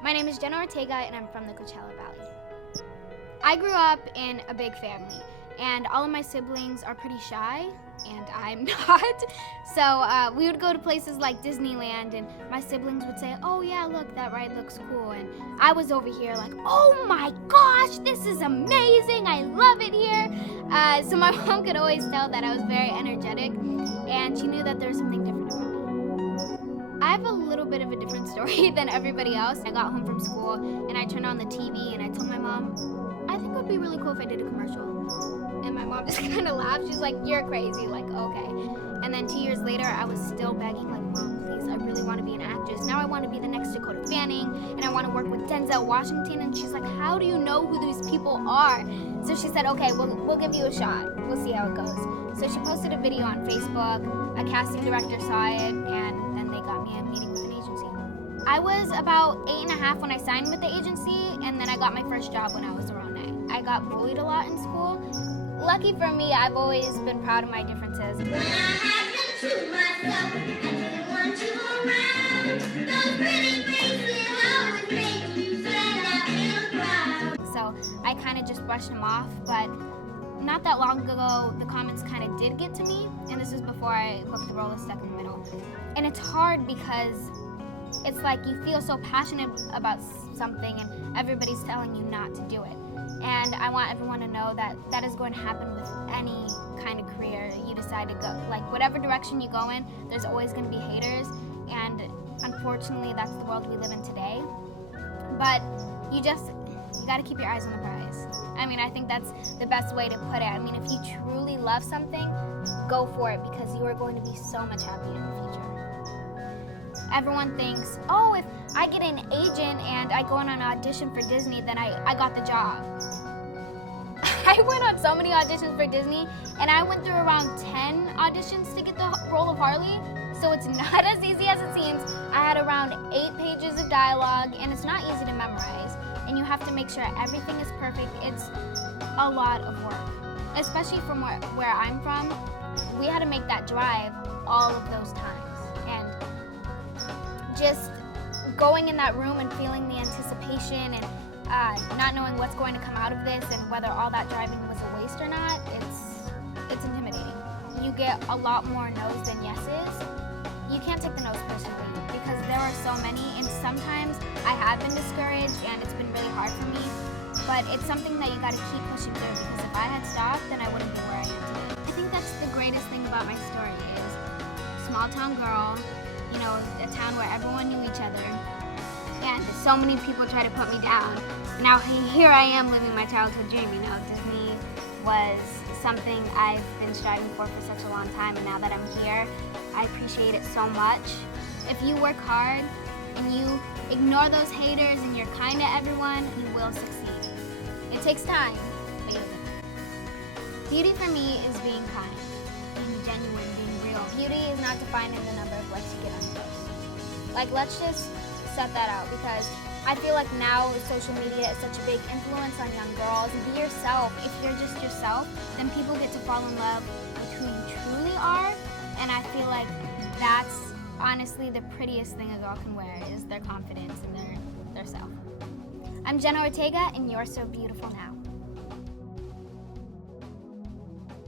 My name is Jenna Ortega and I'm from the Coachella Valley. I grew up in a big family and all of my siblings are pretty shy and I'm not. So we would go to places like Disneyland and my siblings would say, oh yeah, look, that ride looks cool. And I was over here like, oh my gosh, this is amazing, I love it here. So my mom could always tell that I was very energetic and she knew that there was something different about me. I have a little bit of a different story than everybody else. I got home from school and I turned on the TV and I told my mom, I think it would be really cool if I did a commercial. And my mom just kind of laughed. She was like, you're crazy, like, okay. And then 2 years later, I was still begging, like, Mom, please, I really want to be an actress. Now I want to be the next Dakota Fanning, and I want to work with Denzel Washington. And she's like, how do you know who these people are? So she said, okay, we'll give you a shot. We'll see how it goes. So she posted a video on Facebook. A casting director saw it, and then they got me a meeting with an agency. I was about 8.5 when I signed with the agency, and then I got my first job when I was around 9. I got bullied a lot in school. Lucky for me, I've always been proud of my differences. When I had you to myself, I didn't want you around. Those pretty faces always make you stand out in a crowd. So I kind of just brushed them off, but not that long ago, the comments kind of did get to me, and this was before I booked the role of Stuck in the Middle. And it's hard because it's like you feel so passionate about something and everybody's telling you not to do it. And I want everyone to know that that is going to happen with any kind of career you decide to go. Like whatever direction you go in, there's always going to be haters. And unfortunately, that's the world we live in today. But you got to keep your eyes on the prize. I mean, I think that's the best way to put it. I mean, if you truly love something, go for it because you are going to be so much happier in the future. Everyone thinks, oh, if I get an agent and I go on an audition for Disney, then I got the job. I went on so many auditions for Disney, and I went through around 10 auditions to get the role of Harley, so it's not as easy as it seems. I had around 8 pages of dialogue, and it's not easy to memorize, and you have to make sure everything is perfect. It's a lot of work, especially from where I'm from. We had to make that drive all of those times, and just going in that room and feeling the anticipation and not knowing what's going to come out of this and whether all that driving was a waste or not, it's intimidating. You get a lot more no's than yeses. You can't take the no's personally because there are so many, and sometimes I have been discouraged and it's been really hard for me, but it's something that you got to keep pushing through because if I had stopped, then I wouldn't be where I am today. I think that's the greatest thing about my story is small town girl, you know, a town where everyone knew each other, and so many people try to put me down. Now here I am living my childhood dream, you know. Disney was something I've been striving for such a long time, and now that I'm here, I appreciate it so much. If you work hard and you ignore those haters and you're kind to everyone, you will succeed. It takes time, but you'll get there. Beauty for me is being kind, being genuine, being real. Beauty is not defined in the number of likes you get on posts. Like, let's just set that out because I feel like now social media is such a big influence on young girls. Be yourself. If you're just yourself, then people get to fall in love with who you truly are. And I feel like that's honestly the prettiest thing a girl can wear is their confidence and their self. I'm Jenna Ortega, and you're so beautiful now.